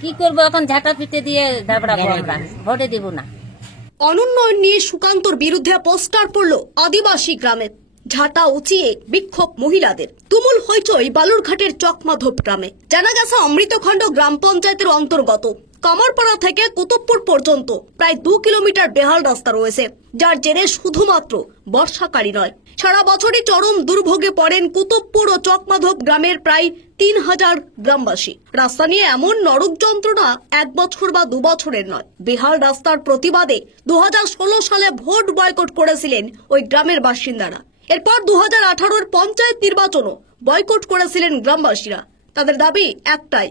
কি করবো এখন ঝাঁটা পিটে দিয়ে দাবড়াবো, আমরা ভোটে দিব না। অনুন্নয়ন নিয়ে সুকান্তর বিরুদ্ধে পোস্টার পড়ল আদিবাসী গ্রামে। ঝাঁটা উঁচিয়ে বিক্ষোভ মহিলাদের। তুমুল হইচই বালুরঘাটের চকমাধব গ্রামে। জানা গেছে অমৃতখণ্ড গ্রাম পঞ্চায়েতের অন্তর্গত কামারপাড়া থেকে কুতুবপুর পর্যন্ত প্রায় 2 কিলোমিটার বেহাল রাস্তা রয়েছে, যার জেরে শুধুমাত্র বর্ষাকালই নয়, সারা বছরই চরম দুর্ভোগে পড়েন কুতুবপুর ও চকমাধব গ্রামের প্রায় 3000 গ্রামবাসী। রাস্তা নিয়ে এমন নরক যন্ত্রণা 1 বছর বা 2 বছরের নয়। বেহাল রাস্তার প্রতিবাদে 2016 সালে ভোট বয়কট করেছিলেন ওই গ্রামের বাসিন্দারা। এরপর 2018-র পঞ্চায়েত নির্বাচনও বয়কট করেছিলেন গ্রামবাসীরা। তাদের দাবি একটাই,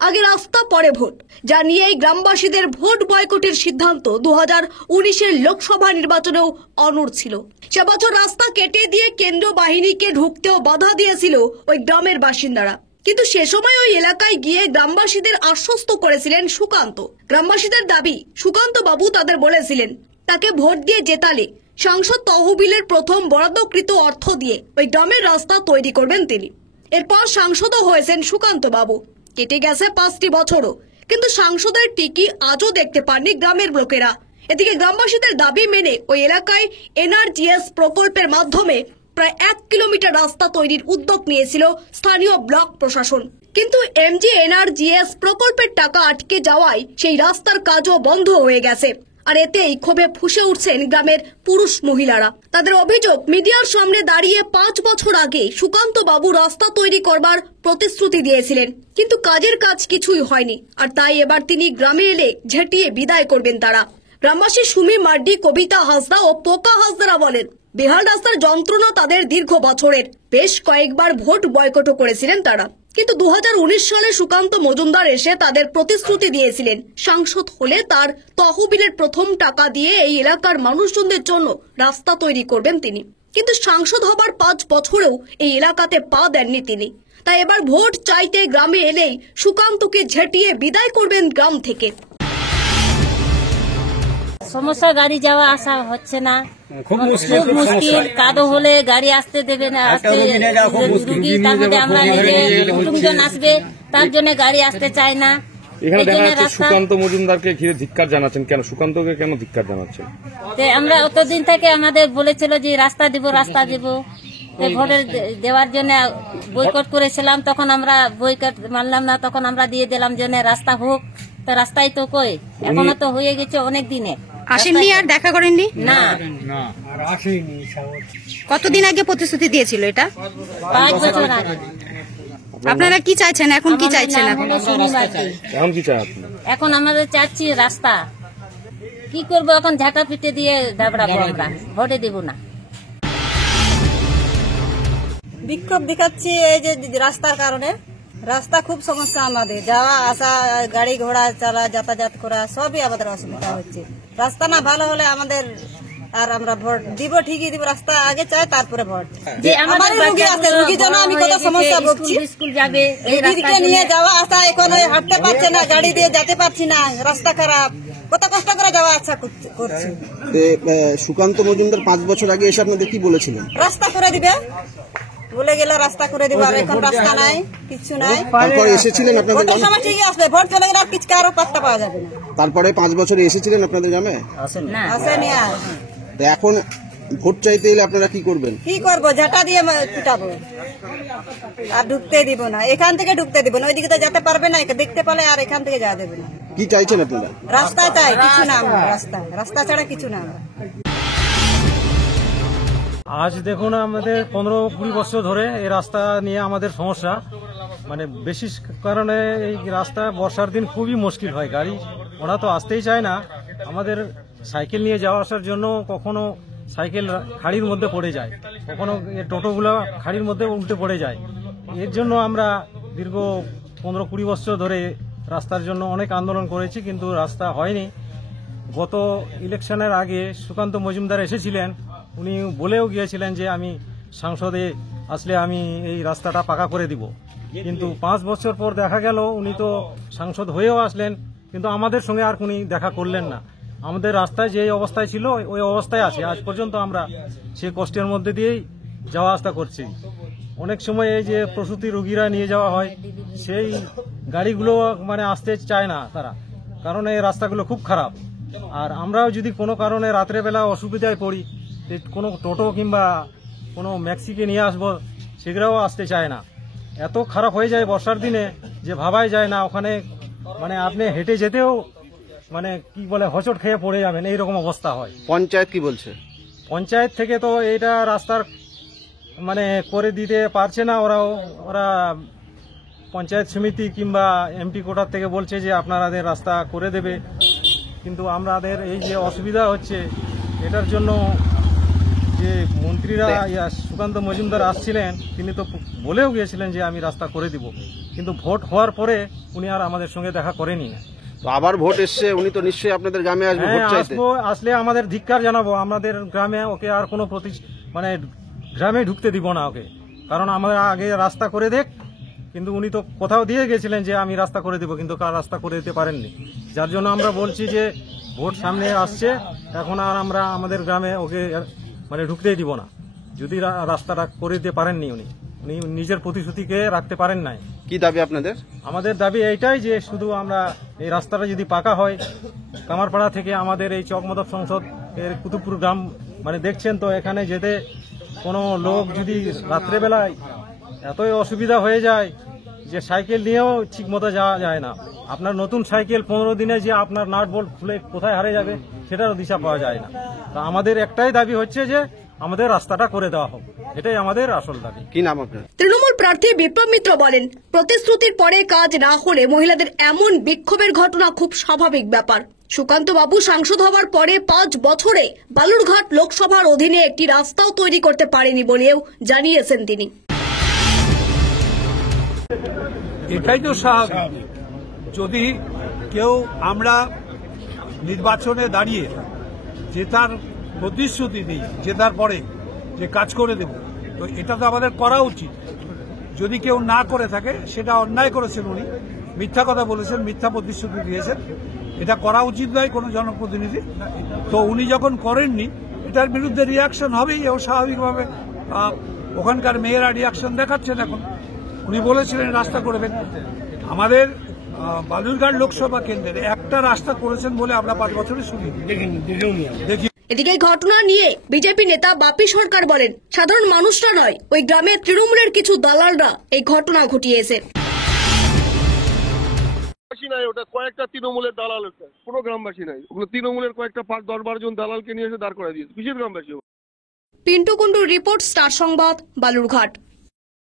আগে রাস্তা পরে ভোট, যা নিয়ে গ্রামবাসীদের ভোট বয়কটের সিদ্ধান্ত 2019-এর লোকসভা নির্বাচনেও অনড় ছিল। সে বছর রাস্তা কেটে দিয়ে কেন্দ্রীয় বাহিনীকে ঢুকতেও বাধা দিয়েছিল ওই গ্রামের বাসিন্দারা। কিন্তু সে সময় ওই এলাকায় গিয়ে গ্রামবাসীদের আশ্বস্ত করেছিলেন সুকান্ত। গ্রামবাসীদের দাবি, সুকান্ত বাবু তাদের বলেছিলেন তাকে ভোট দিয়ে জেতালে সংসদ তহবিলের প্রথম বরাদ্দকৃত অর্থ দিয়ে ওই গ্রামের রাস্তা তৈরি করবেন তিনি। এরপর সাংসদও হয়েছেন সুকান্ত বাবু। কেটে গেছে 5টি বছরও, কিন্তু সাংসদের টিকি আজও দেখতে পাননি গ্রামের লোকেরা। এদিকে গ্রামবাসীদের দাবি মেনে ওই এলাকায় এনআরজিএস প্রকল্পের মাধ্যমে প্রায় 1 কিলোমিটার রাস্তা তৈরির উদ্যোগ নিয়েছিল স্থানীয় ব্লক প্রশাসন। কিন্তু এনআরজিএস প্রকল্পের টাকা আটকে যাওয়ায় সেই রাস্তার কাজও বন্ধ হয়ে গেছে। আর এতেই ক্ষোভে ফুঁসে উঠছেন গ্রামের পুরুষ মহিলারা। তাদের অভিযোগ, মিডিয়ার সামনে দাঁড়িয়ে 5 বছর আগে সুকান্ত বাবু রাস্তা তৈরি করবার প্রতিশ্রুতি দিয়েছিলেন, কিন্তু কাজের কাজ কিছুই হয়নি। আর তাই এবার তিনি গ্রামে এলে ঝেঁটিয়ে বিদায় করবেন তারা। গ্রামবাসী সুমি মার্ডি, কবিতা হাসদা ও পোকা হাসদারা বলেন, বেহাল রাস্তার যন্ত্রণা তাদের দীর্ঘ বছরের। বেশ কয়েকবার ভোট বয়কটও করেছিলেন তারা, কিন্তু 2019 সালে সুকান্ত মজুমদার এসে তাদের প্রতিশ্রুতি দিয়েছিলেন সাংসদ হলে তার তহবিলের প্রথম টাকা দিয়ে এই এলাকার মানুষজনদের জন্য রাস্তা তৈরি করবেন তিনি। কিন্তু সাংসদ হবার 5 বছরেও এই এলাকাতে পা দেননি তিনি। তাই এবার ভোট চাইতে গ্রামে এলেই সুকান্তকে ঝেঁটিয়ে বিদায় করবেন গ্রাম থেকে। সমস্যা, গাড়ি যাওয়া আসা হচ্ছে না, খুব মুশকিল। কাদো হলে গাড়ি আসতে দেবে না, রুগী, তার মধ্যে আমরা নিজে কুটুমজন আসবে, তার জন্য গাড়ি আসতে চায় না। এখানে দেখা যাচ্ছে সুকান্ত মজুমদারকে ঘিরে ধিক্কার জানাচ্ছেন কেন? সুকান্তকে কেন ধিক্কার জানাচ্ছেন? আমরা অতদিন থেকে আমাদের বলেছিল যে রাস্তা দিব, রাস্তা দিব, ভোটের দেওয়ার জন্য বয়কট করেছিলাম। তখন আমরা বয়কট মানলাম না, তখন আমরা দিয়ে দিলাম জন্য রাস্তা হোক। তো রাস্তাই তো কই, এখনো তো হয়ে গেছে অনেক দিনে। আসেননি আর দেখা করেননি? না, কতদিন আগে প্রতিশ্রুতি দিয়েছিল এটা? 5 বছর আগে। আপনারা কি চাইছেন এখন? কি চাইছেন এখন আমাদের চাচ্ছি রাস্তা। কি করবো এখন ঝাঁটা পিটে দিয়ে দাবড়াবো, আমরা ভোটে দিব না। বিক্ষোভ দেখাচ্ছি এই যে রাস্তার কারণে। রাস্তা খুব সমস্যা, আমাদের যাওয়া আসা, গাড়ি ঘোড়া চালা, যাতায়াত করা সবই আমাদের অসুবিধা হচ্ছে। রাস্তা না ভালো হলে আমাদের আর আমরা ভোট দিব, ঠিকই দিব। রাস্তা আগে চাই, তারপরে ভোট। যে আমাদের রুগী আছে, রুগীর জন্য আমি কত সমস্যা ভুগছি। স্কুল যাবে, রুগীকে নিয়ে যাওয়া আসা, এখন হাঁটতে পারছে না, গাড়ি দিয়ে যেতে পারছি না, রাস্তা খারাপ, কত কষ্ট করে যাওয়া আসা করছি। সুকান্ত মজুমদার 5 বছর আগে এসে আপনাদের কি বলেছিলেন? রাস্তা করে দিবে বলে গেল, রাস্তা করে দিব। আর এখন রাস্তা নাই, কিছু নাই। তারপরে এসেছিলেন আপনাদের ভোটের সময় ঠিকই আসবে, ভোট চলে গেলে কিছু কারো পাত্তা পাওয়া যাবে না। তারপরে 5 বছরে এসেছিলেন আপনাদের গ্রামে? আসেনি। আর এখন ভোট চাইতে এলে আপনারা কি করবেন? কি করবো, ঝাঁটা দিয়ে পিটাবো, আর ঢুকতে দিব না। এখান থেকে ঢুকতে দিব না, ওইদিকে তো যেতে পারবে না, দেখতে পেলে আর এখান থেকে যাওয়া দেবে না। কি চাইছেন আপনারা? রাস্তা চাই, কিছু না। রাস্তা ছাড়া কিছু না। আজ দেখুন, আমাদের 15-20 বছর ধরে এই রাস্তা নিয়ে আমাদের সমস্যা। মানে বেশি কারণে এই রাস্তা বর্ষার দিন খুবই মুশকিল হয়, গাড়ি ওরা তো আসতেই চায় না। আমাদের সাইকেল নিয়ে যাওয়া আসার জন্য কখনো সাইকেল খাড়ির মধ্যে পড়ে যায়, কখনো টোটোগুলো খাড়ির মধ্যে উল্টে পড়ে যায়। এর জন্য আমরা দীর্ঘ 15-20 বছর ধরে রাস্তার জন্য অনেক আন্দোলন করেছি, কিন্তু রাস্তা হয়নি। গত ইলেকশনের আগে সুকান্ত মজুমদার এসেছিলেন, উনি বলেও গিয়েছিলেন যে আমি সংসদে আসলে আমি এই রাস্তাটা পাকা করে দিব। কিন্তু 5 বছর পর দেখা গেল উনি তো সাংসদ হয়েও আসলেন, কিন্তু আমাদের সঙ্গে আর উনি দেখা করলেন না। আমাদের রাস্তায় যে অবস্থায় ছিল ওই অবস্থায় আছে আজ পর্যন্ত। আমরা সেই কষ্টের মধ্যে দিয়েই যাওয়া আসা করছি। অনেক সময় এই যে প্রসূতি রোগীরা নিয়ে যাওয়া হয়, সেই গাড়িগুলো মানে আসতে চায় না তারা, কারণ এই রাস্তাগুলো খুব খারাপ। আর আমরাও যদি কোনো কারণে রাত্রেবেলা অসুবিধায় পড়ি, কোনো টোটো কিংবা কোনো ম্যাক্সিকে নিয়ে আসবো, সেগুলোও আসতে চায় না। এত খারাপ হয়ে যায় বর্ষার দিনে যে ভাবাই যায় না। ওখানে মানে আপনি হেঁটে যেতেও মানে কি বলে হোঁচট খেয়ে পড়ে যাবেন, এইরকম অবস্থা হয়। পঞ্চায়েত কি বলছে? পঞ্চায়েত থেকে তো এটা রাস্তার মানে করে দিতে পারছে না। ওরা পঞ্চায়েত সমিতি কিংবা এমপি কোটার থেকে বলছে যে আপনাদের রাস্তা করে দেবে, কিন্তু আমাদের এই যে অসুবিধা হচ্ছে এটার জন্য যে মন্ত্রীরা সুকান্ত মজুমদার আসছিলেন, তিনি তো বলেও গিয়েছিলেন যে আমি রাস্তা করে দিব, কিন্তু ভোট হওয়ার পরে উনি আর আমাদের সঙ্গে দেখা করেনি। তো আবার ভোট এসছে, উনি তো নিশ্চয়ই আপনাদের গ্রামে আসবে ভোট চাইতে। আসলে আমাদের ধিক্কার জানাবো। আমাদের গ্রামে ওকে আর কোনো মানে গ্রামে ঢুকতে দিব না ওকে, কারণ আমরা আগে রাস্তা করে দেখ, কিন্তু উনি তো কোথাও দিয়ে গেছিলেন যে আমি রাস্তা করে দিব, কিন্তু কার রাস্তা করে দিতে পারেননি। যার জন্য আমরা বলছি যে ভোট সামনে আসছে, এখন আর আমরা আমাদের গ্রামে ওকে মানে ঢুকতেই দিব না, যদি রাস্তাটা করে দিতে পারেননি। উনি নিজের প্রতিশ্রুতিকে রাখতে পারেন নাই। কি দাবি আপনাদের? আমাদের দাবি এইটাই যে শুধু আমরা এই রাস্তাটা যদি পাকা হয়, কামারপাড়া থেকে আমাদের এই চকমদব সংসদ এর কুতুবপুর গ্রাম মানে দেখছেন তো, এখানে যেতে কোনো লোক যদি রাত্রেবেলায় এতই অসুবিধা হয়ে যায় যে সাইকেল নিয়েও ঠিক মতো যাওয়া যায় না। আপনার নতুন সাইকেল 15 দিনে যে আপনার নাট বোল্ট খুলে কোথায় হারিয়ে যাবে সেটারও দিশা পাওয়া যায় না। তা আমাদের একটাই দাবি হচ্ছে যে আমাদের রাস্তাটা করে দেওয়া হোক, এটাই আমাদের আসল দাবি। কি নাম আপনার? তৃণমূল প্রার্থী বিপ্লব মিত্র বলেন, প্রতিশ্রুতির পরে কাজ না হলে মহিলাদের এমন বিক্ষোভের ঘটনা খুব স্বাভাবিক ব্যাপার। সুকান্ত বাবু সাংসদ হওয়ার পরে 5 বছরে বালুরঘাট লোকসভার অধীনে একটি রাস্তাও তৈরি করতে পারেনি বলেও জানিয়েছেন তিনি। এটাই তো স্বাভাবিক। যদি কেউ আমরা নির্বাচনে দাঁড়িয়ে জেতার প্রতিশ্রুতি দিই, জেতার পরে যে কাজ করে দেব, তো এটা তো আমাদের করা উচিত। যদি কেউ না করে থাকে, সেটা অন্যায় করেছেন উনি, মিথ্যা কথা বলেছেন, মিথ্যা প্রতিশ্রুতি দিয়েছেন, এটা করা উচিত নয় কোনো জনপ্রতিনিধি। তো উনি যখন করেননি, এটার বিরুদ্ধে রিয়াকশন হবেই, ও স্বাভাবিকভাবে ওখানকার মেয়েরা রিয়াকশন দেখাচ্ছেন। এখন উনি বলেছিলেন রাস্তা করবেন। আমাদের বালুরঘাট লোকসভা কেন্দ্রের একটা রাস্তা করেছেন বলে আমরা 5 বছরে শুনি দেখি। এদিকে ঘটনা নিয়ে বিজেপি নেতা বাপি সরকার বলেন, সাধারণ মানুষরা নয়, ওই গ্রামের তৃণমূলের কিছু দালালরা এই ঘটনা ঘটিয়েছে। নাই, ওটা কয়েকটা তৃণমূলের দালাল, কোনো গ্রামবাসী নাই। ওগুলো তৃণমূলের কয়েকটা 5-10-12 জন দালালকে নিয়ে এসে দাঁড় করা দিয়েছে। কিসের গ্রামবাসী? পিন্টু কুন্ডুর রিপোর্ট, স্টার সংবাদ, বালুরঘাট।